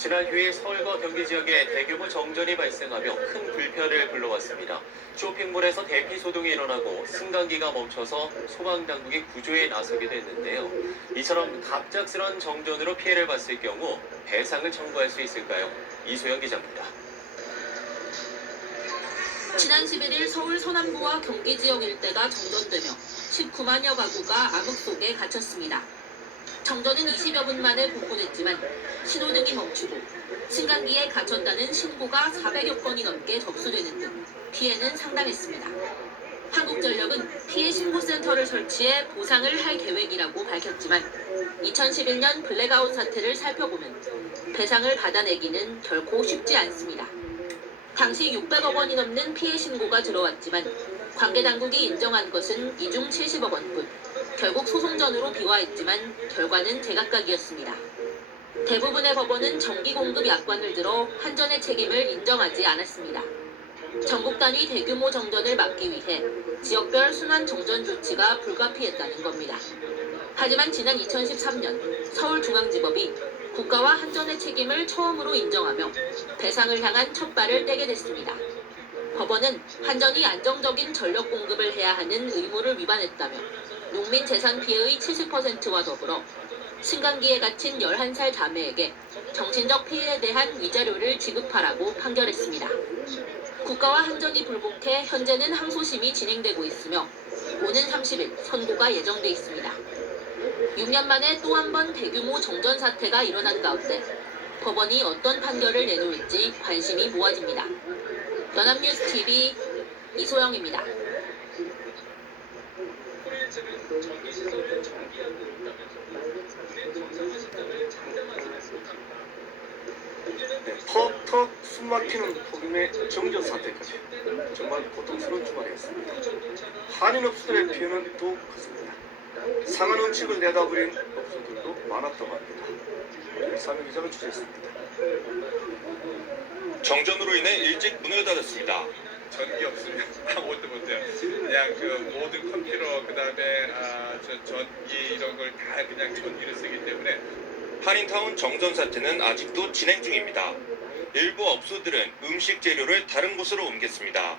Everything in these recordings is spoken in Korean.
지난 휴일 서울과 경기 지역에 대규모 정전이 발생하며 큰 불편을 불러왔습니다. 쇼핑몰에서 대피 소동이 일어나고 승강기가 멈춰서 소방당국이 구조에 나서게 됐는데요. 이처럼 갑작스런 정전으로 피해를 봤을 경우 배상을 청구할 수 있을까요? 이소영 기자입니다. 지난 11일 서울 서남부와 경기 지역 일대가 정전되며 19만여 가구가 암흑 속에 갇혔습니다. 정전은 20여 분 만에 복구됐지만 신호등이 멈추고 승강기에 갇혔다는 신고가 400여 건이 넘게 접수되는 등 피해는 상당했습니다. 한국전력은 피해 신고센터를 설치해 보상을 할 계획이라고 밝혔지만 2011년 블랙아웃 사태를 살펴보면 배상을 받아내기는 결코 쉽지 않습니다. 당시 600억 원이 넘는 피해 신고가 들어왔지만 관계 당국이 인정한 것은 이 중 70억 원뿐. 결국 소송전으로 비화했지만 결과는 제각각이었습니다. 대부분의 법원은 정기 공급 약관을 들어 한전의 책임을 인정하지 않았습니다. 전국 단위 대규모 정전을 막기 위해 지역별 순환 정전 조치가 불가피했다는 겁니다. 하지만 지난 2013년 서울중앙지법이 국가와 한전의 책임을 처음으로 인정하며 배상을 향한 첫 발을 떼게 됐습니다. 법원은 한전이 안정적인 전력 공급을 해야 하는 의무를 위반했다며 농민 재산 피해의 70%와 더불어 승강기에 갇힌 11살 자매에게 정신적 피해에 대한 위자료를 지급하라고 판결했습니다. 국가와 한전이 불복해 현재는 항소심이 진행되고 있으며 오는 30일 선고가 예정돼 있습니다. 6년 만에 또 한 번 대규모 정전 사태가 일어난 가운데 법원이 어떤 판결을 내놓을지 관심이 모아집니다. 연합뉴스TV 이소영입니다. 턱턱 숨막히는 폭염의 정전 사태까지 정말 고통스러운 주말이었습니다. 한인업소들의 피해는 더욱 컸습니다. 상한 음식을 내다버린 업소들도 많았다고 합니다. 이상민 기자가 취재했습니다. 정전으로 인해 일찍 문을 닫았습니다. 전기 없으면 아무것도 못해요. 그냥 그 모든 컴퓨터 그다음에 전기 이런 걸 다 그냥 전기를 쓰기 때문에 한인타운 정전 사태는 아직도 진행 중입니다. 일부 업소들은 음식 재료를 다른 곳으로 옮겼습니다.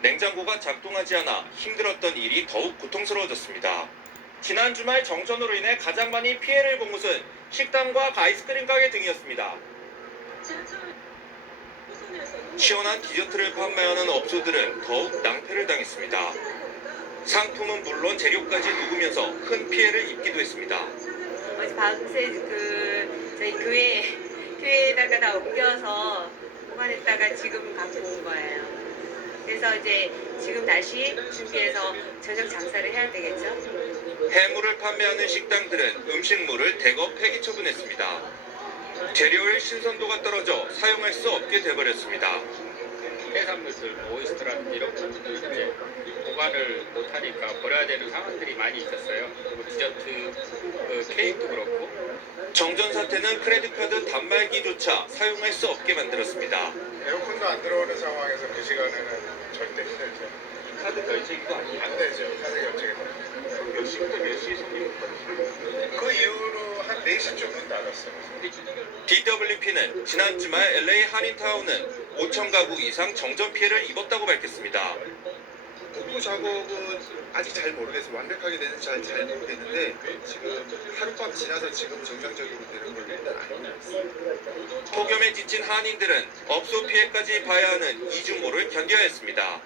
냉장고가 작동하지 않아 힘들었던 일이 더욱 고통스러워졌습니다. 지난 주말 정전으로 인해 가장 많이 피해를 본 곳은 식당과 아이스크림 가게 등이었습니다. 시원한 디저트를 판매하는 업소들은 더욱 낭패를 당했습니다. 상품은 물론 재료까지 녹으면서 큰 피해를 입기도 했습니다. 어제 밤새 저희 교회에다가 다 옮겨서 보관했다가 지금 갖고 온 거예요. 그래서 이제 지금 다시 준비해서 저녁 장사를 해야 되겠죠? 해물을 판매하는 식당들은 음식물을 대거 폐기 처분했습니다. 재료의 신선도가 떨어져 사용할 수 없게 돼버렸습니다. 해산물들, 오이스터라든지 이런 것들도 이제 보관을 못하니까 버려야 되는 상황들이 많이 있었어요. 그리고 디저트, 케이크도 그렇고. 정전 사태는 크레딧카드 단말기조차 사용할 수 없게 만들었습니다. 에어컨도 안 들어오는 상황에서 그 시간에는 절대 힘들죠. 카드 결제기도 아니에요. 안 되죠. 카드 결제가. 그럼 몇 시부터 몇 시에 손님이 받으시나요? 그 이후로 한 4시쯤 문 닫았어요. DWP는 지난 주말 LA 한인타운은 5천 가구 이상 정전 피해를 입었다고 밝혔습니다. 복구 작업은 아직 잘 모르겠어요. 완벽하게 되는지 잘 모르겠는데 지금 하룻밤 지나서 지금 정상적으로 되는 걸 일단 알고 있어요. 폭염에 지친 한인들은 업소 피해까지 봐야 하는 이중고를 견뎌야 했습니다.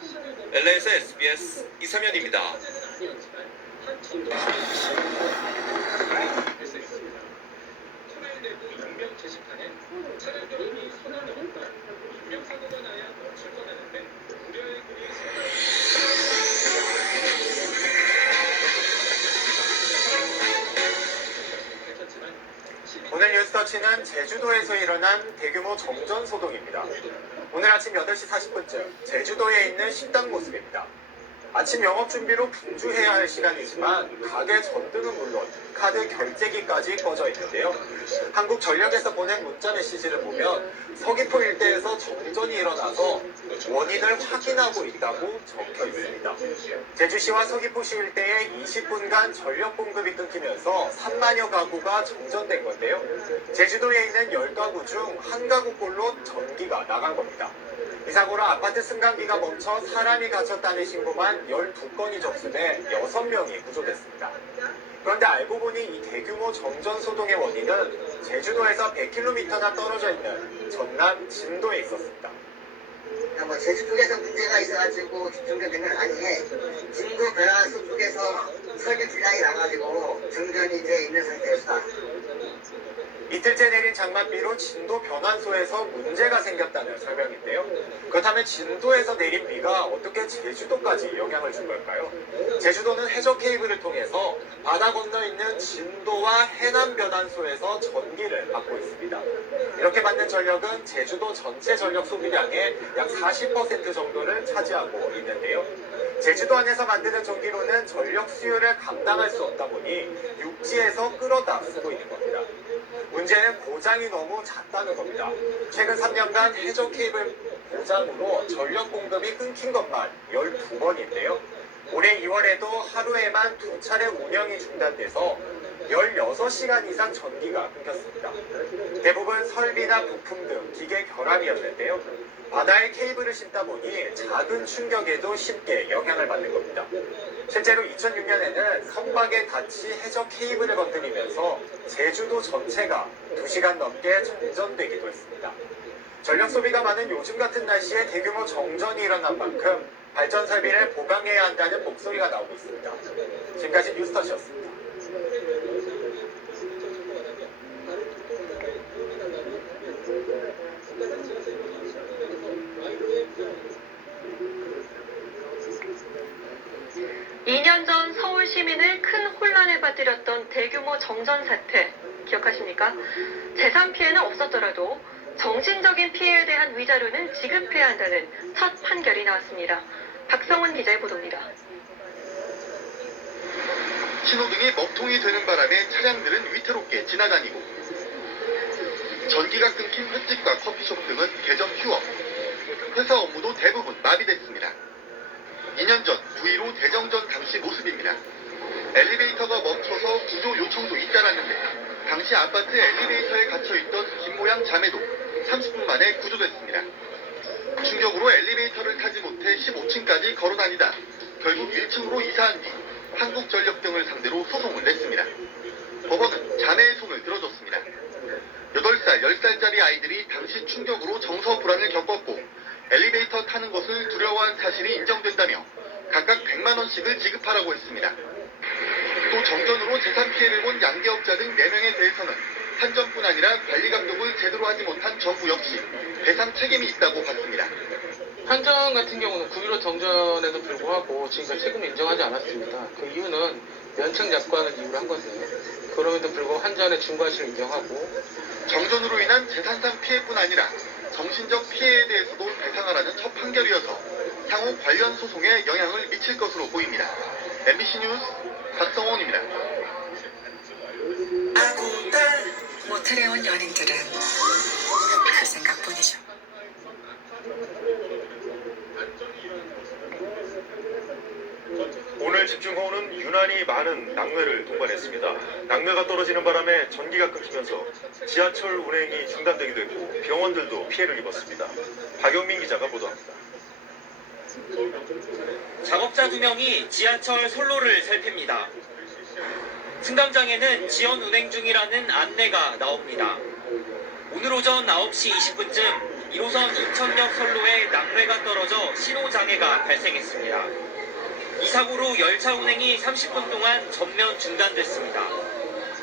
LA에서 SBS 이삼현입니다. 오늘 뉴스터치는 제주도에서 일어난 대규모 정전 소동입니다. 오늘 아침 8시 40분쯤 제주도에 있는 식당 모습입니다. 아침 영업 준비로 분주해야 할 시간이지만 가게 전등은 물론 카드 결제기까지 꺼져 있는데요. 한국전력에서 보낸 문자 메시지를 보면 서귀포 일대에서 정전이 일어나서 원인을 확인하고 있다고 적혀 있습니다. 제주시와 서귀포시 일대에 20분간 전력 공급이 끊기면서 3만여 가구가 정전된 건데요. 제주도에 있는 10가구 중 1가구꼴로 전기가 나간 겁니다. 이 사고로 아파트 승강기가 멈춰 사람이 갇혔다는 신고만 12건이 접수돼 6명이 구조됐습니다. 그런데 알고 보니 이 대규모 정전 소동의 원인은 제주도에서 100km나 떨어져 있는 전남 진도에 있었습니다. 뭐 제주 쪽에서 문제가 있어가지고 중전된 건 아니에 진도 배라수 쪽에서 설비 불량이 나가지고 중전이 이제 있는 상태였다. 이틀째 내린 장맛비로 진도 변환소에서 문제가 생겼다는 설명인데요. 그렇다면 진도에서 내린 비가 어떻게 제주도까지 영향을 준 걸까요? 제주도는 해저 케이블을 통해서 바다 건너 있는 진도와 해남 변환소에서 전기를 받고 있습니다. 이렇게 받는 전력은 제주도 전체 전력 소비량의 약 40% 정도를 차지하고 있는데요. 제주도 안에서 만드는 전기로는 전력 수요를 감당할 수 없다 보니 육지에서 끌어다 쓰고 있는 겁니다. 문제는 고장이 너무 잦다는 겁니다. 최근 3년간 해저 케이블 고장으로 전력 공급이 끊긴 것만 12번인데요. 올해 2월에도 하루에만 2차례 운영이 중단돼서 16시간 이상 전기가 끊겼습니다. 대부분 설비나 부품 등 기계 결함이었는데요. 바다에 케이블을 심다 보니 작은 충격에도 쉽게 영향을 받는 겁니다. 실제로 2006년에는 선박에 닿치 해저 케이블을 건드리면서 제주도 전체가 2시간 넘게 정전되기도 했습니다. 전력 소비가 많은 요즘 같은 날씨에 대규모 정전이 일어난 만큼 발전 설비를 보강해야 한다는 목소리가 나오고 있습니다. 지금까지 뉴스터치였습니다. 2년 전 서울 시민을 큰 혼란에 빠뜨렸던 대규모 정전 사태 기억하십니까? 재산 피해는 없었더라도 정신적인 피해에 대한 위자료는 지급해야 한다는 첫 판결이 나왔습니다. 박성훈 기자의 보도입니다. 신호등이 먹통이 되는 바람에 차량들은 위태롭게 지나다니고 전기가 끊긴 횟집과 커피숍 등은 개점 휴업, 회사 업무도 대부분 마비됐습니다. 2년 전 9.15 대정전 당시 모습입니다. 엘리베이터가 멈춰서 구조 요청도 잇따랐는데 당시 아파트 엘리베이터에 갇혀있던 김모양 자매도 30분 만에 구조됐습니다. 충격으로 엘리베이터를 타지 못해 15층까지 걸어다니다 결국 1층으로 이사한 뒤 한국전력 등을 상대로 소송을 냈습니다. 법원은 자매의 손을 들어줬습니다. 8살, 10살짜리 아이들이 당시 충격으로 정서 불안을 겪었고 엘리베이터 타는 것을 두려워한 사실이 인정된다며 각각 100만 원씩을 지급하라고 했습니다. 또 정전으로 재산 피해를 본 양계업자 등 4명에 대해서는 한전뿐 아니라 관리 감독을 제대로 하지 못한 정부 역시 배상 책임이 있다고 봤습니다. 한전 같은 경우는 9.15 정전에도 불구하고 지금까지 책임을 인정하지 않았습니다. 그 이유는 면책 약관을 이유로 한 것이에요. 그럼에도 불구하고 한전의 중과실을 인정하고 정전으로 인한 재산상 피해뿐 아니라 정신적 피해에 대해서도 배상하라는 첫 판결이어서 향후 관련 소송에 영향을 미칠 것으로 보입니다. MBC 뉴스 박성원입니다. 모텔에 온 연인들은 그 생각뿐이죠. 오늘 집중호우는 유난히 많은 낙뢰를 동반했습니다. 낙뢰가 떨어지는 바람에 전기가 끊기면서 지하철 운행이 중단되기도 했고 병원들도 피해를 입었습니다. 박영민 기자가 보도합니다. 작업자 2명이 지하철 선로를 살핍니다. 승강장에는 지연 운행 중이라는 안내가 나옵니다. 오늘 오전 9시 20분쯤 1호선 인천역 선로에 낙뢰가 떨어져 신호장애가 발생했습니다. 이 사고로 열차 운행이 30분 동안 전면 중단됐습니다.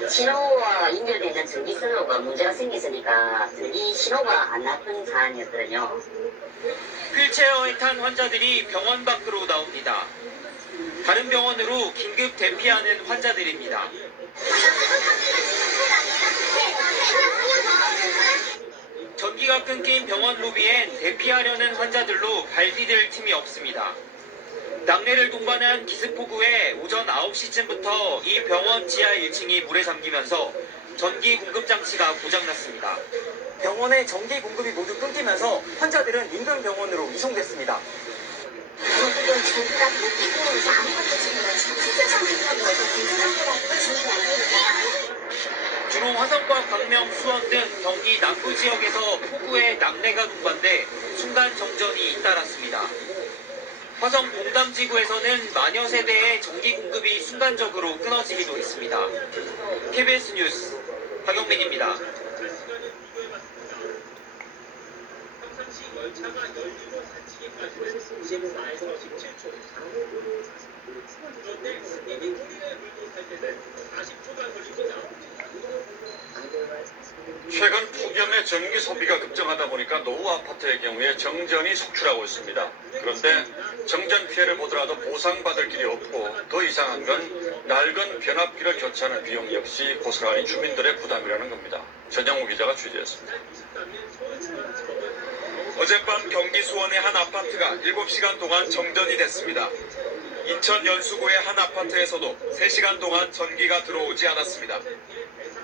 신호와 연결되어 있는 전기 선로가 문제가 생겼으니까 전기 신호가 안 나쁜 사안이었거든요. 휠체어에 탄 환자들이 병원 밖으로 나옵니다. 다른 병원으로 긴급 대피하는 환자들입니다. 전기가 끊긴 병원 로비엔 대피하려는 환자들로 발 디딜 틈이 없습니다. 낙뢰를 동반한 기습폭우에 오전 9시쯤부터 이 병원 지하 1층이 물에 잠기면서 전기 공급 장치가 고장났습니다. 병원의 전기 공급이 모두 끊기면서 환자들은 인근 병원으로 이송됐습니다. 여기는 전기가 끊기고 이제 아무것도 지금 신경 상태가 무슨 상태라고 진행이 안 되니까. 주로 화성과 광명, 수원 등 경기 남부 지역에서 폭우에 낙뢰가 동반돼 순간 정전이 잇따랐습니다. 화성 봉담지구에서는 만여 세대의 전기 공급이 순간적으로 끊어지기도 했습니다. KBS 뉴스 박영민입니다. 최근 폭염에 전기 소비가 급증하다 보니까 노후 아파트의 경우에 정전이 속출하고 있습니다. 그런데 정전 피해를 보더라도 보상받을 길이 없고 더 이상한 건 낡은 변압기를 교체하는 비용 역시 고스란히 주민들의 부담이라는 겁니다. 전영우 기자가 취재했습니다. 어젯밤 경기 수원의 한 아파트가 7시간 동안 정전이 됐습니다. 인천 연수구의 한 아파트에서도 3시간 동안 전기가 들어오지 않았습니다.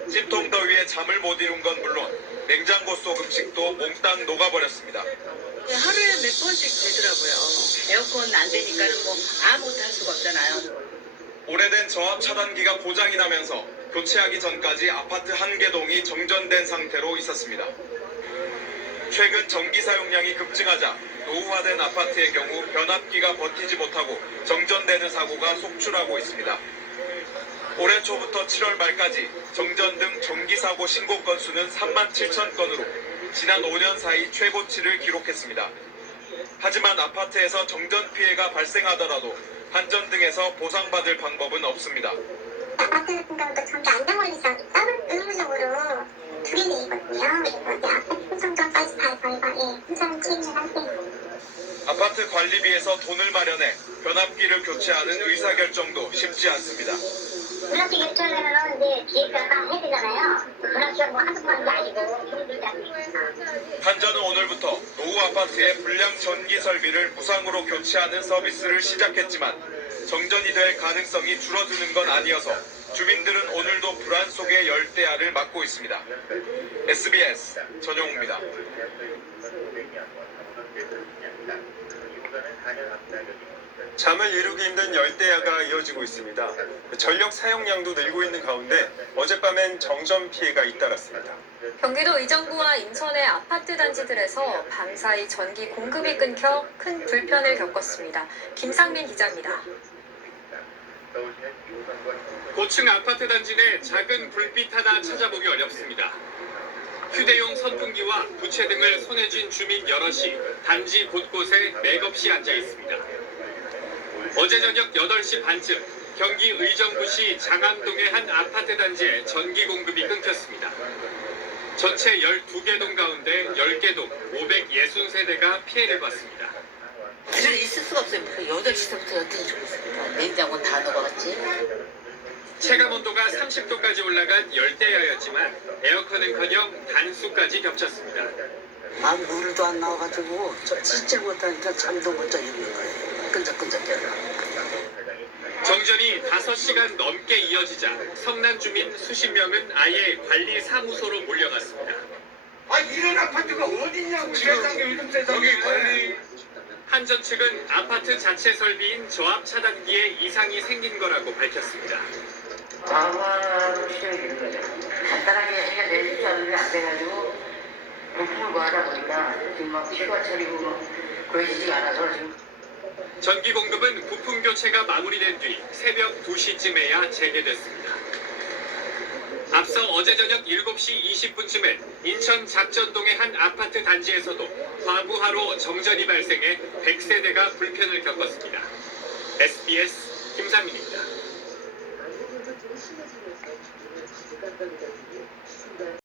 찜통더위에 잠을 못 이룬 건 물론 냉장고 속 음식도 몽땅 녹아버렸습니다. 하루에 몇 번씩 되더라고요. 에어컨 안 되니까는 뭐 아무것도 할 수가 없잖아요. 오래된 저압 차단기가 고장이 나면서 교체하기 전까지 아파트 한 개 동이 정전된 상태로 있었습니다. 최근 전기 사용량이 급증하자 노후화된 아파트의 경우 변압기가 버티지 못하고 정전되는 사고가 속출하고 있습니다. 올해 초부터 7월 말까지 정전 등 전기사고 신고 건수는 37,000건으로 지난 5년 사이 최고치를 기록했습니다. 하지만 아파트에서 정전 피해가 발생하더라도 한전 등에서 보상받을 방법은 없습니다. 아파트 같은 경우도 전기 안정원리상 의무적으로 두 개 내거든요. 그리고 이제 아파트 정전까지 다 저희가 신청을 취했는 상태입니다. 아파트 관리비에서 돈을 마련해 변압기를 교체하는 의사결정도 쉽지 않습니다. 변압기 교체하려면 이제 기획자가 해야 되잖아요. 변압기가 뭐 한두 번도 아니고 힘들다 보니까. 한전은 오늘부터 노후 아파트의 불량 전기 설비를 무상으로 교체하는 서비스를 시작했지만 정전이 될 가능성이 줄어드는 건 아니어서 주민들은 오늘도 불안 속의 열대야를 맞고 있습니다. SBS 전용우입니다. 잠을 이루기 힘든 열대야가 이어지고 있습니다. 전력 사용량도 늘고 있는 가운데 어젯밤엔 정전 피해가 잇따랐습니다. 경기도 의정부와 인천의 아파트 단지들에서 밤사이 전기 공급이 끊겨 큰 불편을 겪었습니다. 김상민 기자입니다. 고층 아파트 단지 내 작은 불빛 하나 찾아보기 어렵습니다. 휴대용 선풍기와 부채 등을 손에 쥔 주민 여럿이 단지 곳곳에 맥없이 앉아 있습니다. 어제 저녁 8시 반쯤 경기 의정부시 장암동의 한 아파트 단지에 전기 공급이 끊겼습니다. 전체 12개 동 가운데 10개 동 560세대가 피해를 봤습니다. 길을 있을 수가 없어요. 8시부터 어떻게 죽었습니까? 냉장고는 다 녹아갔지. 체감 온도가 30도까지 올라간 열대야였지만 에어컨은커녕 단수까지 겹쳤습니다. 물도 안 나와가지고 저 씻질 못하니까 잠도 못 자겠는 거예요. 끈적끈적해요. 정전이 5시간 넘게 이어지자 성난 주민 수십 명은 아예 관리 사무소로 몰려갔습니다. 이런 아파트가 어딨냐고 세상에 요즘 세상에 관리. 한전 측은 아파트 자체 설비인 저압 차단기에 이상이 생긴 거라고 밝혔습니다. 과거로 시작이 되는 거죠. 간단하게 해결될 줄 알았는데 안 돼가지고 부품을 구하다 보니까 지금 막 휴가 처리고 막 구해지지가 않아서 지금. 전기 공급은 부품 교체가 마무리된 뒤 새벽 2시쯤에야 재개됐습니다. 앞서 어제 저녁 7시 20분쯤에 인천 작전동의 한 아파트 단지에서도 과부하로 정전이 발생해 100세대가 불편을 겪었습니다. SBS 김상민입니다.